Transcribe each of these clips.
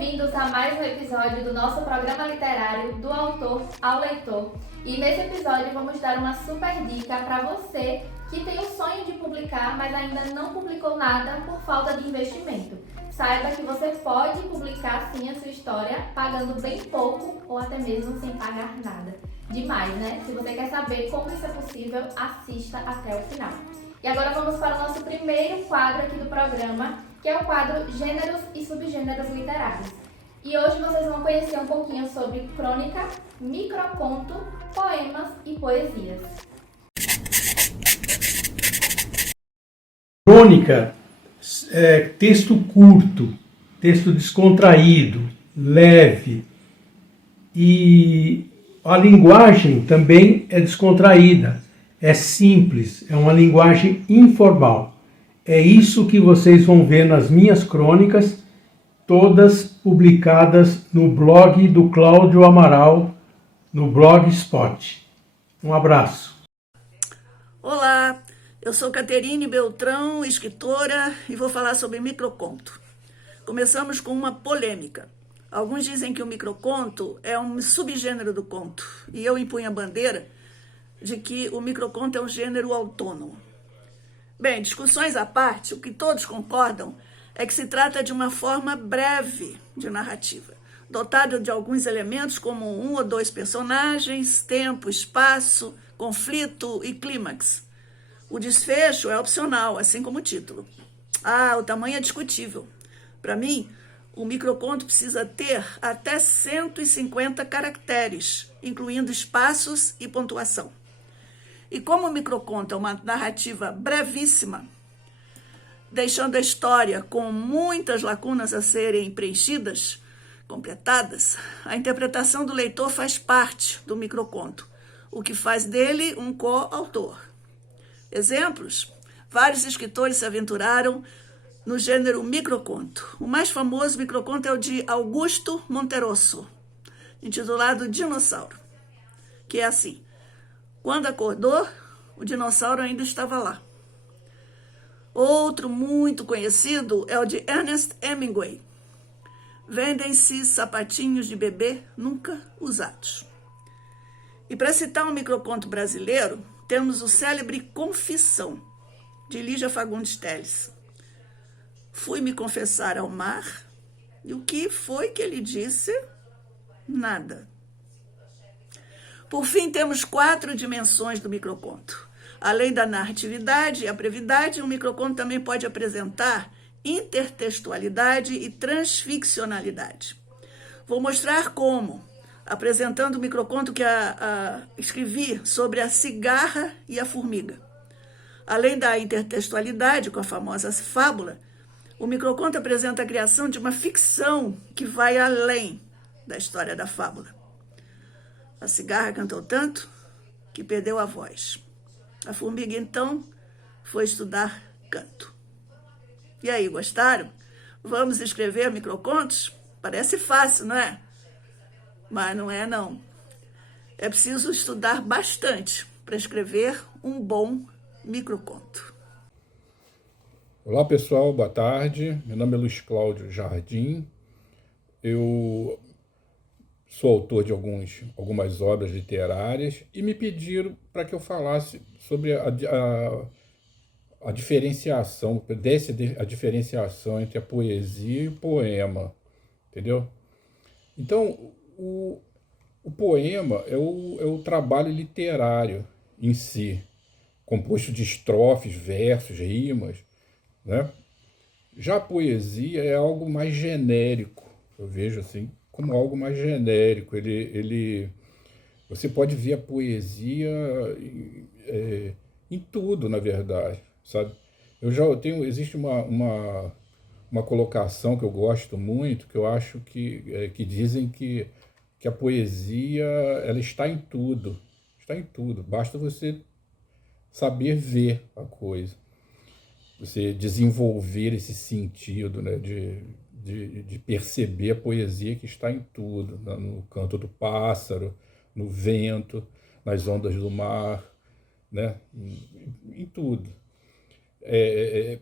bem-vindos a mais um episódio do nosso programa literário Do Autor ao Leitor. E nesse episódio vamos dar uma super dica para você que tem o sonho de publicar, mas ainda não publicou nada por falta de investimento. Saiba que você pode publicar sim a sua história pagando bem pouco ou até mesmo sem pagar nada. Demais, né? Se você quer saber como isso é possível, assista até o final. E agora vamos para o nosso primeiro quadro aqui do programa, que é o quadro Gêneros e Subgêneros Literários. E hoje vocês vão conhecer um pouquinho sobre crônica, microconto, poemas e poesias. Crônica é texto curto, texto descontraído, leve, e a linguagem também é descontraída, é simples, é uma linguagem informal. É isso que vocês vão ver nas minhas crônicas, todas publicadas no blog do Cláudio Amaral, no Blogspot. Um abraço. Olá, eu sou Caterine Beltrão, escritora, e vou falar sobre microconto. Começamos com uma polêmica. Alguns dizem que o microconto é um subgênero do conto, e eu impunho a bandeira de que o microconto é um gênero autônomo. Bem, discussões à parte, o que todos concordam é que se trata de uma forma breve de narrativa, dotada de alguns elementos como um ou dois personagens, tempo, espaço, conflito e clímax. O desfecho é opcional, assim como o título. O tamanho é discutível. Para mim, o microconto precisa ter até 150 caracteres, incluindo espaços e pontuação. E como o microconto é uma narrativa brevíssima, deixando a história com muitas lacunas a serem preenchidas, completadas, a interpretação do leitor faz parte do microconto, o que faz dele um coautor. Exemplos? Vários escritores se aventuraram no gênero microconto. O mais famoso microconto é o de Augusto Monterosso, intitulado Dinossauro, que é assim: quando acordou, o dinossauro ainda estava lá. Outro muito conhecido é o de Ernest Hemingway. Vendem-se sapatinhos de bebê nunca usados. E para citar um microconto brasileiro, temos o célebre Confissão, de Lígia Fagundes Telles. Fui me confessar ao mar, e o que foi que ele disse? Nada. Por fim, temos 4 dimensões do microconto. Além da narratividade e a brevidade, o microconto também pode apresentar intertextualidade e transficcionalidade. Vou mostrar como, apresentando o microconto que escrevi sobre a cigarra e a formiga. Além da intertextualidade, com a famosa fábula, o microconto apresenta a criação de uma ficção que vai além da história da fábula. A cigarra cantou tanto que perdeu a voz. A formiga, então, foi estudar canto. E aí, gostaram? Vamos escrever microcontos? Parece fácil, não é? Mas não é, não. É preciso estudar bastante para escrever um bom microconto. Olá, pessoal, boa tarde. Meu nome é Luiz Cláudio Jardim. Eu sou autor de algumas obras literárias e me pediram para que eu falasse sobre a diferenciação, a diferenciação entre a poesia e o poema, entendeu? Então, o poema é o trabalho literário em si, composto de estrofes, versos, rimas, né? Já a poesia é algo mais genérico, eu vejo assim, como algo mais genérico. Você pode ver a poesia em tudo, na verdade, sabe? Existe uma colocação que eu gosto muito, que eu acho que dizem que a poesia ela está em tudo, basta você saber ver a coisa, você desenvolver esse sentido, né, de perceber a poesia que está em tudo, no canto do pássaro, no vento, nas ondas do mar, né, em tudo. É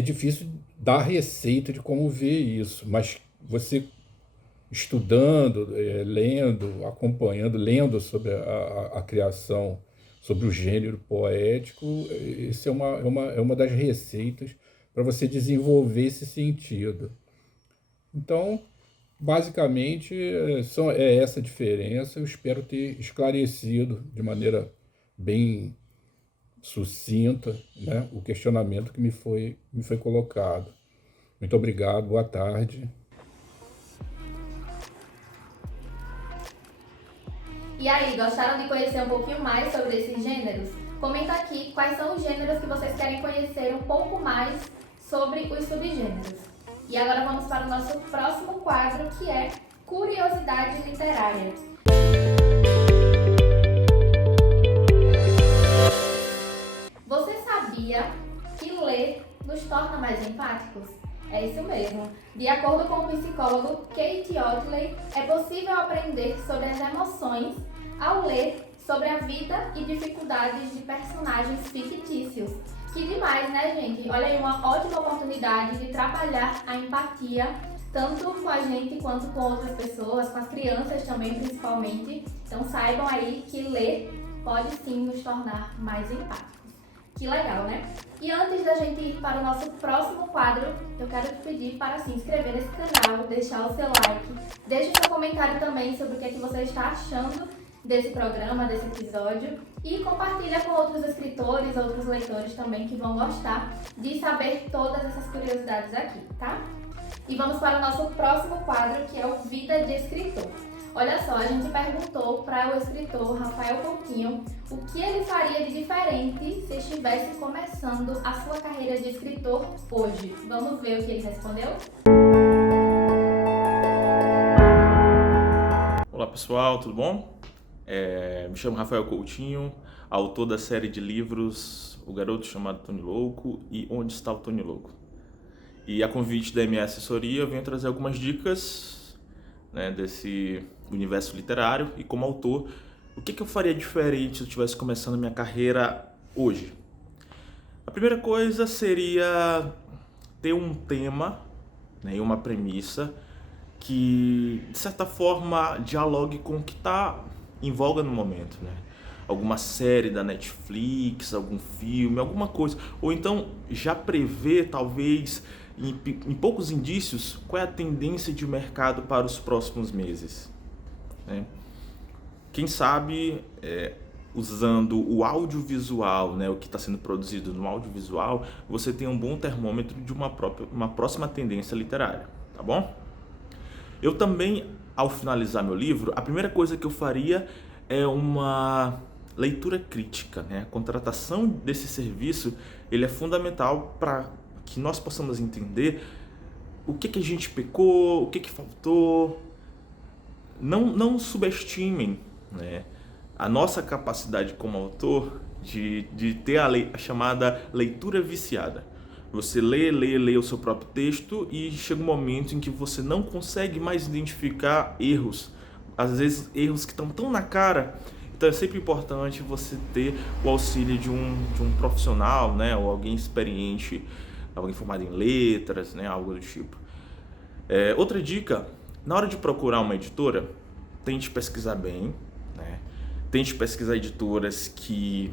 difícil dar receita de como ver isso, mas você estudando, lendo, acompanhando, lendo sobre a criação, sobre o gênero poético. Isso é uma das receitas para você desenvolver esse sentido. Então, basicamente, é essa a diferença. Eu espero ter esclarecido de maneira bem sucinta, né, o questionamento que me foi colocado. Muito obrigado, boa tarde. E aí, gostaram de conhecer um pouquinho mais sobre esses gêneros? Comenta aqui quais são os gêneros que vocês querem conhecer um pouco mais sobre os subgêneros. E agora vamos para o nosso próximo quadro, que é Curiosidade Literária. Você sabia que ler nos torna mais empáticos? É isso mesmo. De acordo com o psicólogo Kate Otley, é possível aprender sobre as emoções ao ler sobre a vida e dificuldades de personagens fictícios. Que demais, né, gente? Olha aí, uma ótima oportunidade de trabalhar a empatia, tanto com a gente quanto com outras pessoas, com as crianças também, principalmente. Então saibam aí que ler pode sim nos tornar mais empáticos. Que legal, né? E antes da gente ir para o nosso próximo quadro, eu quero te pedir para se inscrever nesse canal, deixar o seu like, deixe seu comentário também sobre o que é que você está achando desse programa, desse episódio, e compartilha com outros escritores, outros leitores também que vão gostar de saber todas essas curiosidades aqui, tá? E vamos para o nosso próximo quadro, que é o Vida de Escritor. Olha só, a gente perguntou para o escritor Rafael Coutinho o que ele faria de diferente se estivesse começando a sua carreira de escritor hoje. Vamos ver o que ele respondeu? Olá pessoal, tudo bom? Me chamo Rafael Coutinho, autor da série de livros O Garoto Chamado Tony Louco e Onde Está o Tony Louco. E a convite da MA Assessoria eu venho trazer algumas dicas, né, desse universo literário e como autor, o que eu faria diferente se eu estivesse começando a minha carreira hoje? A primeira coisa seria ter um tema, né, e uma premissa que, de certa forma, dialogue com o que está em voga no momento, né? Alguma série da Netflix, algum filme, alguma coisa. Ou então já prever, talvez, em poucos indícios, qual é a tendência de mercado para os próximos meses, né? Quem sabe, usando o audiovisual, né, o que está sendo produzido no audiovisual, você tem um bom termômetro de uma próxima tendência literária, tá bom? Eu também, ao finalizar meu livro, a primeira coisa que eu faria é uma leitura crítica, né? A contratação desse serviço, ele é fundamental para que nós possamos entender o que a gente pecou, o que faltou. Não subestimem, né, a nossa capacidade como autor de ter a chamada leitura viciada. Você lê o seu próprio texto e chega um momento em que você não consegue mais identificar erros, às vezes erros que estão tão na cara. Então é sempre importante você ter o auxílio de um profissional, né, ou alguém experiente, alguém formado em letras, né, algo do tipo. Outra dica, na hora de procurar uma editora, tente pesquisar bem, né? Tente pesquisar editoras que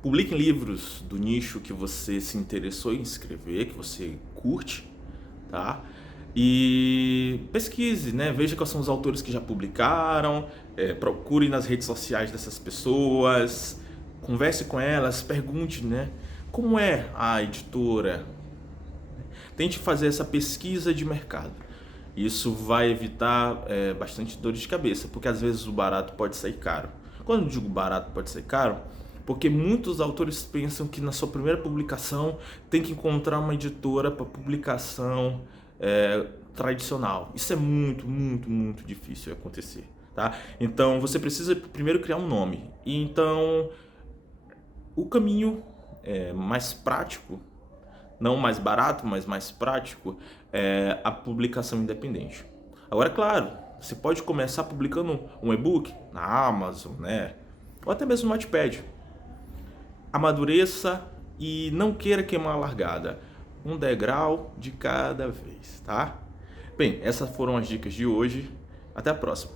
publiquem livros do nicho que você se interessou em escrever, que você curte, tá? E pesquise, né? Veja quais são os autores que já publicaram, procure nas redes sociais dessas pessoas, converse com elas, pergunte, né, como é a editora. Tente fazer essa pesquisa de mercado. Isso vai evitar bastante dores de cabeça, porque às vezes o barato pode sair caro. Quando eu digo barato pode sair caro, porque muitos autores pensam que na sua primeira publicação tem que encontrar uma editora para publicação tradicional. Isso é muito, muito, muito difícil de acontecer, tá? Então você precisa primeiro criar um nome. E então o caminho mais prático, não mais barato, mas mais prático, é a publicação independente. Agora, é claro, você pode começar publicando um e-book na Amazon, né? Ou até mesmo no Wattpad. Amadureça e não queira queimar a largada. Um degrau de cada vez, tá? Bem, essas foram as dicas de hoje. Até a próxima.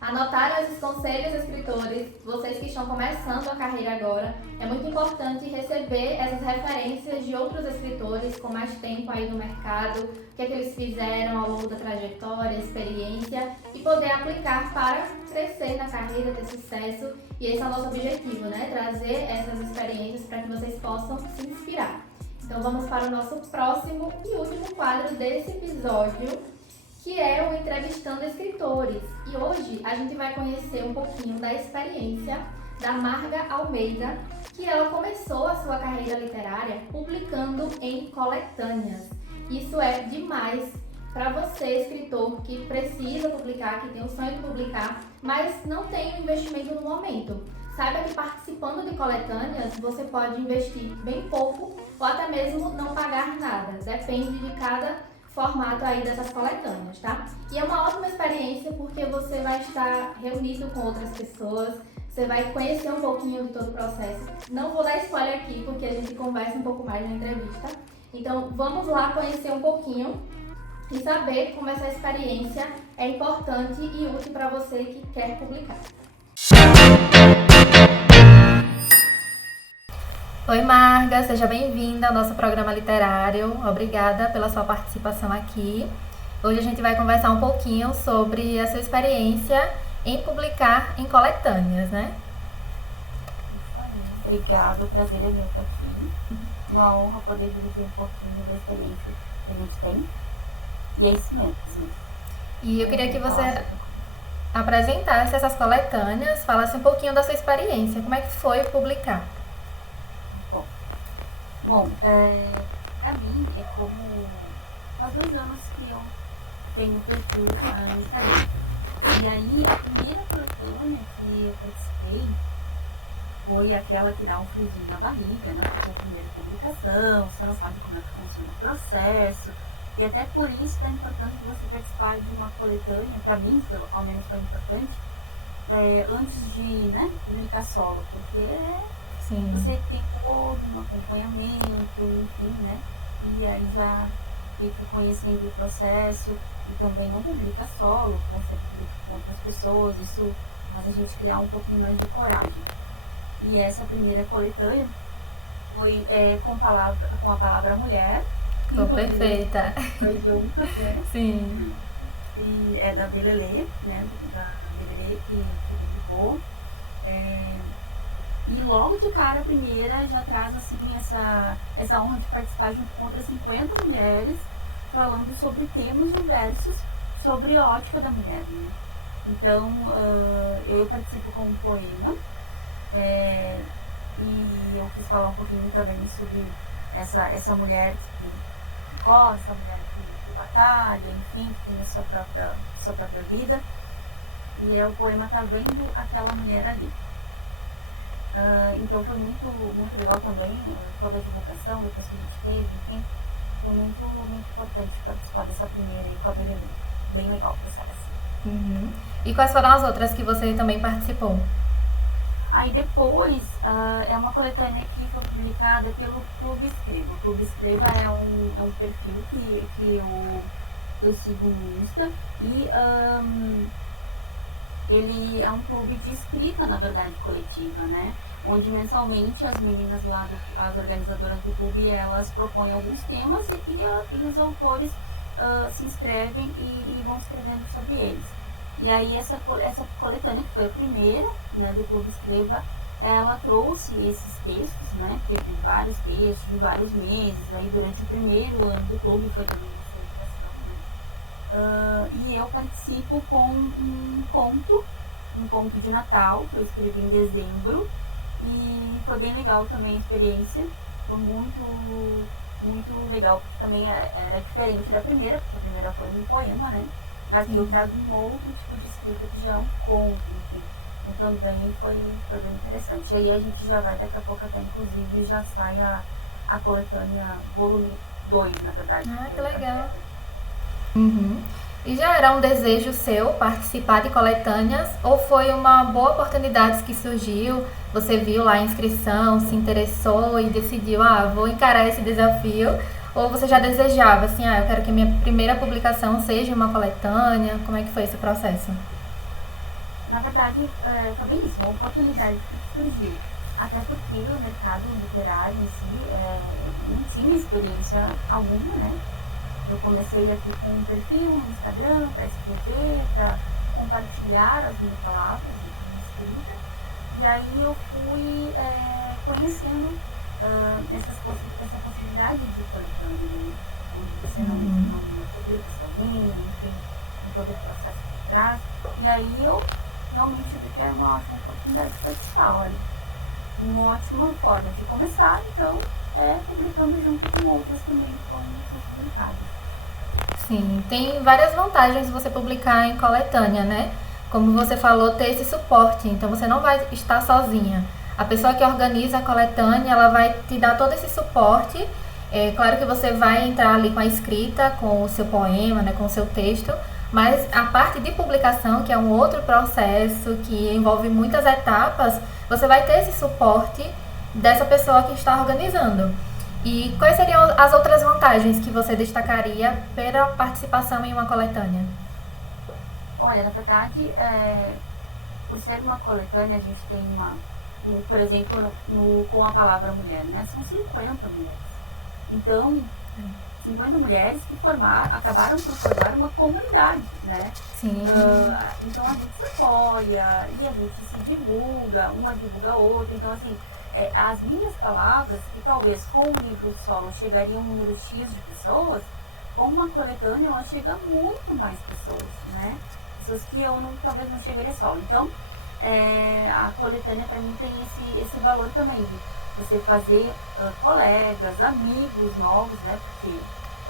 Anotaram esses conselhos, escritores? Vocês que estão começando a carreira agora, é muito importante receber essas referências de outros escritores com mais tempo aí no mercado, o que é que eles fizeram ao longo da trajetória, experiência, e poder aplicar para crescer na carreira, ter sucesso. E esse é o nosso objetivo, né? Trazer essas experiências para que vocês possam se inspirar. Então vamos para o nosso próximo e último quadro desse episódio, que é o Entrevistando Escritores. E hoje a gente vai conhecer um pouquinho da experiência da Marga Almeida, que ela começou a sua carreira literária publicando em coletâneas. Isso é demais para você, escritor, que precisa publicar, que tem o sonho de publicar, mas não tem o investimento no momento. Saiba que participando de coletâneas você pode investir bem pouco ou até mesmo não pagar nada. Depende de cada formato aí dessas coletâneas, tá? E é uma ótima experiência porque você vai estar reunido com outras pessoas, você vai conhecer um pouquinho de todo o processo. Não vou dar spoiler aqui porque a gente conversa um pouco mais na entrevista. Então vamos lá conhecer um pouquinho e saber como essa experiência é importante e útil para você que quer publicar. Oi Marga, seja bem-vinda ao nosso programa literário. Obrigada pela sua participação aqui. Hoje a gente vai conversar um pouquinho sobre a sua experiência em publicar em coletâneas, né? Isso aí. Obrigada, o prazer é meu estar aqui. Uma honra poder dividir um pouquinho da experiência que a gente tem. E é isso mesmo. E eu queria que você apresentasse essas coletâneas, falasse um pouquinho da sua experiência. Como é que foi publicar? Bom, pra mim é como faz 2 anos que eu tenho perfil no Instagram. E aí a primeira coletânea que eu participei foi aquela que dá um friozinho na barriga, né? Porque é a primeira publicação, você não sabe como é que funciona o processo. E até por isso é importante você participar de uma coletânea, pra mim, ao menos foi importante, antes de, né, publicar solo, porque Sim. você tem todo um acompanhamento, enfim, né? E aí já fica conhecendo o processo e também não publica solo, você publica com outras pessoas, isso faz a gente criar um pouquinho mais de coragem. E essa primeira coletânea foi com a palavra mulher. Ficou perfeita. Foi junto, né? Sim. E é da Belelê, né? Da Belelê que publicou. E logo de cara a primeira já traz assim essa honra de participar junto com outras 50 mulheres falando sobre temas diversos sobre a ótica da mulher, né? Então eu participo com um poema e eu quis falar um pouquinho também sobre essa mulher que gosta, essa mulher que batalha, enfim, que tem a sua própria vida. E o poema tá vendo aquela mulher ali. Então foi muito, muito legal também, toda a divulgação, depois que a gente teve, enfim, foi muito, muito importante participar dessa primeira e com a Belelê. Bem legal o processo. Uhum. E quais foram as outras que você também participou? Aí depois, é uma coletânea que foi publicada pelo Clube Escreva. O Clube Escreva é um perfil que eu sigo no Insta e ele é um clube de escrita, na verdade, coletiva, né? Onde mensalmente as meninas lá, as organizadoras do clube, elas propõem alguns temas e os autores se inscrevem e vão escrevendo sobre eles. E aí essa coletânea, que foi a primeira, né, do Clube Escreva, ela trouxe esses textos, né? Teve vários textos de vários meses, aí durante o primeiro ano do clube foi também e eu participo com um conto de Natal que eu escrevi em dezembro e foi bem legal também a experiência, foi muito, muito legal, porque também era diferente da primeira, porque a primeira foi um poema, né? Aqui eu trago um outro tipo de escrita que já é um conto, enfim. Então também foi bem interessante. E aí a gente já vai daqui a pouco até, inclusive, já sai a coletânea volume 2, na verdade. Ah, que legal. Uhum. E já era um desejo seu participar de coletâneas ou foi uma boa oportunidade que surgiu? Você viu lá a inscrição, se interessou e decidiu, vou encarar esse desafio? Ou você já desejava, assim, eu quero que minha primeira publicação seja uma coletânea? Como é que foi esse processo? Na verdade, foi bem isso, uma oportunidade que surgiu. Até porque o mercado literário em si não tinha experiência alguma, né? Eu comecei aqui com um perfil no Instagram para escrever, para compartilhar as minhas palavras de minha escrita. E aí eu fui conhecendo essa possibilidade de coletânea, né? Onde você não publica sozinho, enfim, com todo o processo por trás. E aí eu realmente vi que era uma ótima oportunidade de participar, olha. Uma ótima forma de começar, então, publicando junto com outras também que vão ser publicadas. Sim, tem várias vantagens você publicar em coletânea, né? Como você falou, ter esse suporte, então você não vai estar sozinha. A pessoa que organiza a coletânea, ela vai te dar todo esse suporte. É claro que você vai entrar ali com a escrita, com o seu poema, né, com o seu texto, mas a parte de publicação, que é um outro processo que envolve muitas etapas, você vai ter esse suporte dessa pessoa que está organizando. E quais seriam as outras vantagens que você destacaria pela participação em uma coletânea? Olha, na verdade, por ser uma coletânea, a gente tem por exemplo, com a palavra mulher, né? São 50 mulheres. Então, 50 mulheres que acabaram por formar uma comunidade, né? Sim. Então a gente se apoia e a gente se divulga, uma divulga a outra. Então, assim, as minhas palavras, que talvez com o livro solo chegaria a um número X de pessoas, com uma coletânea ela chega a muito mais pessoas, né? Pessoas que talvez não chegaria solo. Então, a coletânea para mim tem esse valor também de você fazer colegas, amigos novos, né? Porque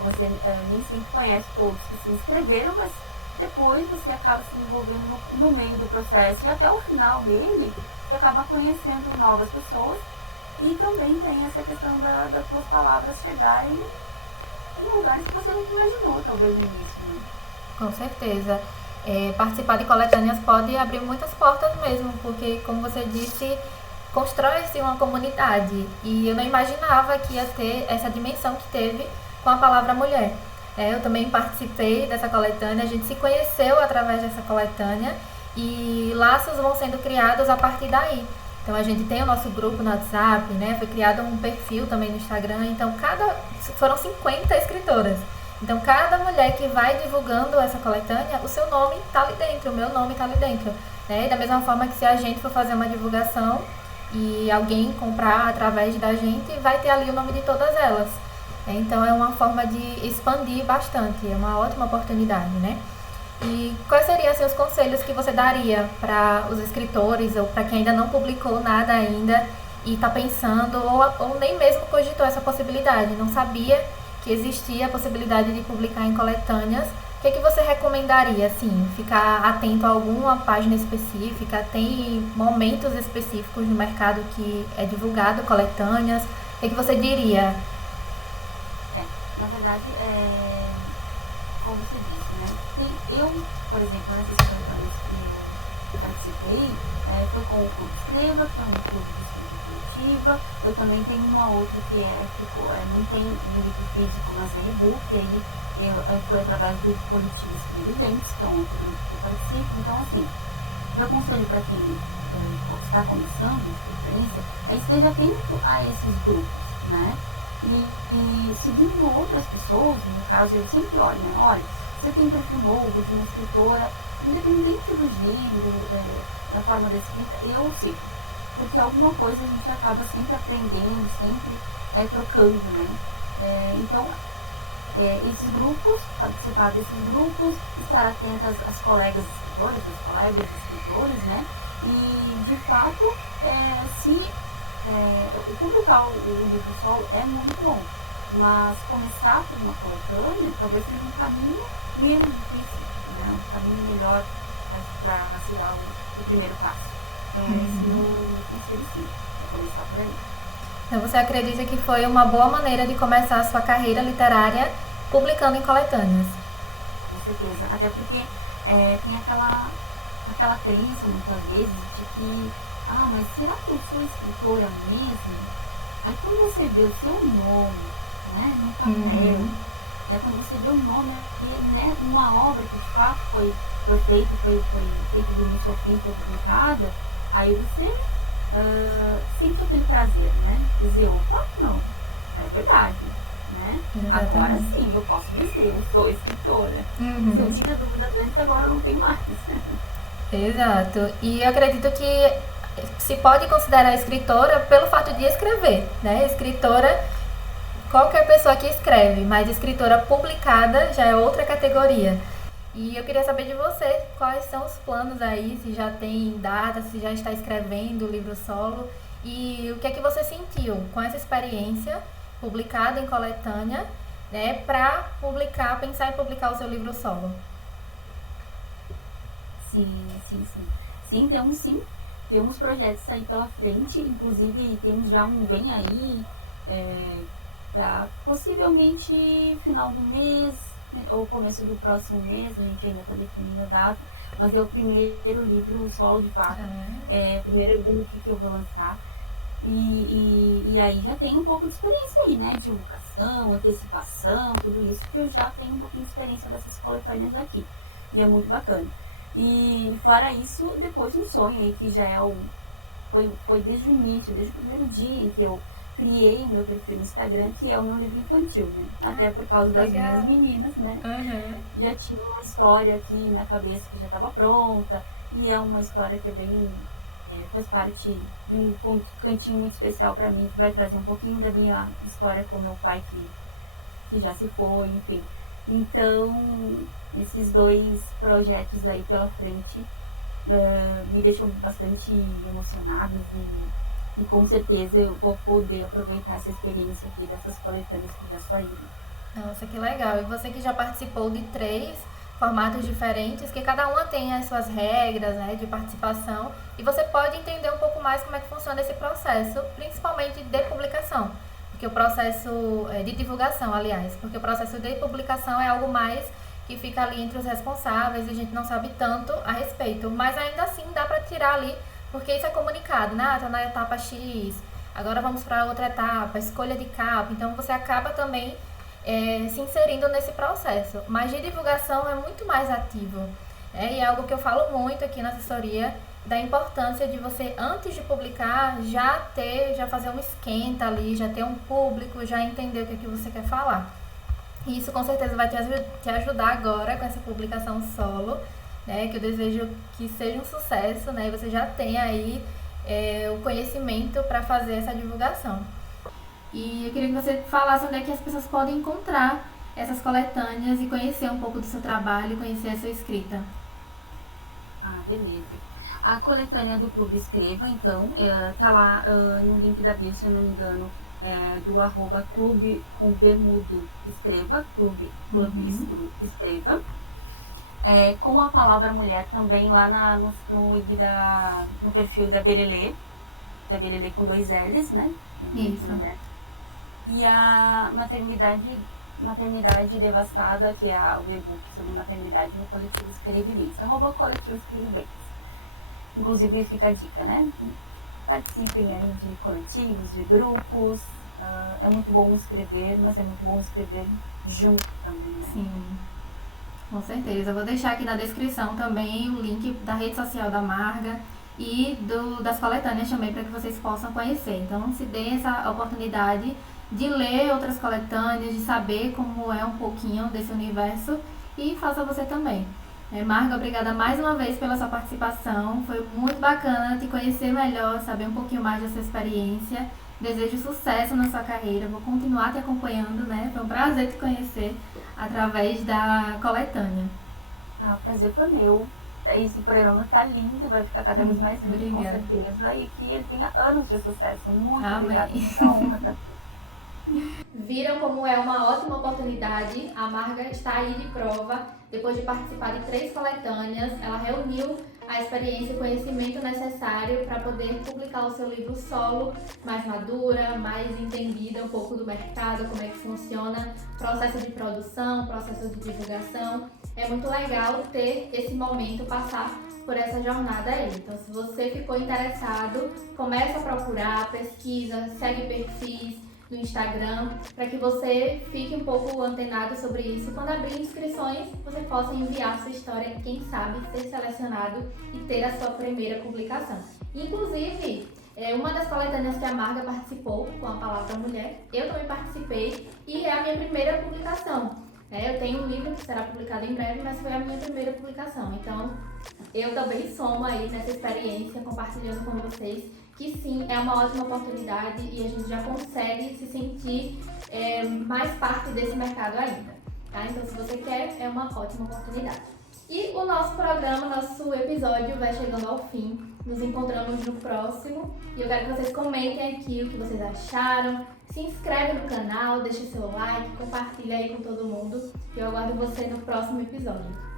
você nem sempre conhece todos que se inscreveram, mas depois você acaba se envolvendo no meio do processo e até o final dele você acaba conhecendo novas pessoas e também tem essa questão das suas palavras chegarem em lugares que você não imaginou, talvez, no início, né? Com certeza. Participar de coletâneas pode abrir muitas portas mesmo, porque, como você disse, constrói-se uma comunidade. E eu não imaginava que ia ter essa dimensão que teve com a palavra mulher. Eu também participei dessa coletânea, a gente se conheceu através dessa coletânea e laços vão sendo criados a partir daí. Então a gente tem o nosso grupo no WhatsApp, né? Foi criado um perfil também no Instagram, então foram 50 escritoras. Então, cada mulher que vai divulgando essa coletânea, o seu nome está ali dentro, o meu nome está ali dentro. Né? E da mesma forma que se a gente for fazer uma divulgação e alguém comprar através da gente, vai ter ali o nome de todas elas. Então, é uma forma de expandir bastante, é uma ótima oportunidade, né? E quais seriam assim, os conselhos que você daria para os escritores ou para quem ainda não publicou nada ainda e está pensando ou nem mesmo cogitou essa possibilidade, não sabia que existia a possibilidade de publicar em coletâneas? O que você recomendaria, assim, ficar atento a alguma página específica? Tem momentos específicos no mercado que é divulgado coletâneas? O que você diria? Na verdade, como você disse, né? Eu, por exemplo, nessas coletâneas que eu participei, foi com o Clube Escreva, que é um clube de escrita coletiva. Eu também tenho uma outra que não tem um livro físico, mas é e-book, e aí foi através do Coletivo Escreviventes, que é um outro grupo que eu participo. Então, assim, meu conselho para quem está começando de preferência é esteja atento a esses grupos, né? E seguindo outras pessoas, no caso, eu sempre olho, né? Olha, você tem perfil novo de uma escritora, independente do gênero, da forma da escrita, eu sigo. Porque alguma coisa a gente acaba sempre aprendendo, sempre trocando, né? Então, esses grupos, participar desses grupos, estar atentas às colegas escritoras, aos colegas escritores, né? E, de fato, publicar o livro solo é muito bom, mas começar por uma coletânea talvez seja um caminho menos difícil, né? Um caminho melhor para se dar o primeiro passo. Então, esse é o conselho, sim, é começar por aí. Então, você acredita que foi uma boa maneira de começar a sua carreira literária publicando em coletâneas? Com certeza, até porque tem aquela crença, muitas vezes, de que mas será que eu sou escritora mesmo? Aí quando você vê o seu nome né? No papel. Quando você vê o nome aqui, né? Uma obra que de fato foi feita do início ao fim, foi publicada, aí você sente aquele prazer, né? Dizer, opa, não, é verdade, né? Exatamente. Agora sim, eu posso dizer, eu sou escritora. Se eu tinha dúvida antes, agora não tem mais. Exato. E eu acredito que se pode considerar escritora pelo fato de escrever, né? Escritora, qualquer pessoa que escreve, mas escritora publicada já é outra categoria. E eu queria saber de você, quais são os planos aí, se já tem data, se já está escrevendo o livro solo, e o que é que você sentiu com essa experiência publicada em coletânea, né, para pensar em publicar o seu livro solo? Sim, temos projetos aí pela frente, inclusive temos já um bem aí, para possivelmente final do mês, ou começo do próximo mês, a gente ainda está definindo a data, mas é o primeiro livro solo de fato, o primeiro e-book que eu vou lançar. E aí já tenho um pouco de experiência aí, né? Divulgação, antecipação, tudo isso, que eu já tenho um pouquinho de experiência dessas coletâneas aqui. E é muito bacana. E fora isso, depois um sonho aí que já foi desde o início, desde o primeiro dia em que eu criei o meu perfil no Instagram, que é o meu livro infantil, né? Até por causa das minhas meninas, né? Já tinha uma história aqui na cabeça que já estava pronta, e é uma história que é bem, faz parte de um cantinho muito especial para mim, que vai trazer um pouquinho da minha história com meu pai que já se foi, enfim. Então, esses dois projetos aí pela frente me deixam bastante emocionada e com certeza eu vou poder aproveitar essa experiência aqui dessas coletâneas que já saíram. Nossa, que legal. E você que já participou de 3 formatos diferentes, que cada uma tem as suas regras, né, de participação, e você pode entender um pouco mais como é que funciona esse processo, principalmente de publicação, porque o processo de divulgação, aliás, porque o processo de publicação é algo mais que fica ali entre os responsáveis e a gente não sabe tanto a respeito, mas ainda assim dá para tirar ali, porque isso é comunicado, né? Tá na etapa X, agora vamos para outra etapa, escolha de capa, então você acaba também se inserindo nesse processo, mas de divulgação é muito mais ativo, né? E é algo que eu falo muito aqui na assessoria, da importância de você, antes de publicar, já fazer um esquenta ali, já ter um público, já entender o que você quer falar. E isso com certeza vai te ajudar agora com essa publicação solo, né? Que eu desejo que seja um sucesso, né? E você já tem aí o conhecimento para fazer essa divulgação. E eu queria que você falasse onde é que as pessoas podem encontrar essas coletâneas e conhecer um pouco do seu trabalho, conhecer a sua escrita. Beleza. A coletânea do Clube Escreva, então, tá lá no link da bio, se eu não me engano, do @clube com B mudo escreva, clube escreva, com a palavra mulher também lá no perfil da Belelê com 2 L's, né? Isso. E a maternidade devastada, que é o e-book sobre maternidade no Coletivo Escreve Bens, @Coletivo Escreve Bens. Inclusive fica a dica, né? Participem aí de coletivos, de grupos. É muito bom escrever, mas é muito bom escrever junto também, né? Sim, com certeza. Eu vou deixar aqui na descrição também o link da rede social da Marga e das coletâneas também, para que vocês possam conhecer. Então, se dê essa oportunidade de ler outras coletâneas, de saber como é um pouquinho desse universo, e faça você também. Marga, obrigada mais uma vez pela sua participação. Foi muito bacana te conhecer melhor, saber um pouquinho mais da sua experiência. Desejo sucesso na sua carreira. Vou continuar te acompanhando, né? Foi um prazer te conhecer através da coletânea. O prazer foi meu. Esse programa tá lindo, vai ficar cada vez mais lindo, com Obrigada. certeza. E que ele tenha anos de sucesso. Muito Amém. obrigada. Muita honra. Viram como é uma ótima oportunidade? A Marga está aí de prova. Depois de participar de 3 coletâneas, ela reuniu a experiência e o conhecimento necessário para poder publicar o seu livro solo, mais madura, mais entendida um pouco do mercado, como é que funciona, processo de produção, processo de divulgação. É muito legal ter esse momento, passar por essa jornada aí. Então, se você ficou interessado, comece a procurar, pesquisa, segue perfis, no Instagram, para que você fique um pouco antenado sobre isso. Quando abrir inscrições, você possa enviar sua história e, quem sabe, ser selecionado e ter a sua primeira publicação. Inclusive, uma das coletâneas que a Marga participou, com a Palavra Mulher, eu também participei e é a minha primeira publicação. Eu tenho um livro que será publicado em breve, mas foi a minha primeira publicação. Então, eu também somo aí nessa experiência, compartilhando com vocês, que sim, é uma ótima oportunidade e a gente já consegue se sentir mais parte desse mercado ainda. Tá? Então, se você quer, é uma ótima oportunidade. E o nosso programa, nosso episódio vai chegando ao fim. Nos encontramos no próximo. E eu quero que vocês comentem aqui o que vocês acharam. Se inscreve no canal, deixa seu like, compartilha aí com todo mundo. E eu aguardo você no próximo episódio.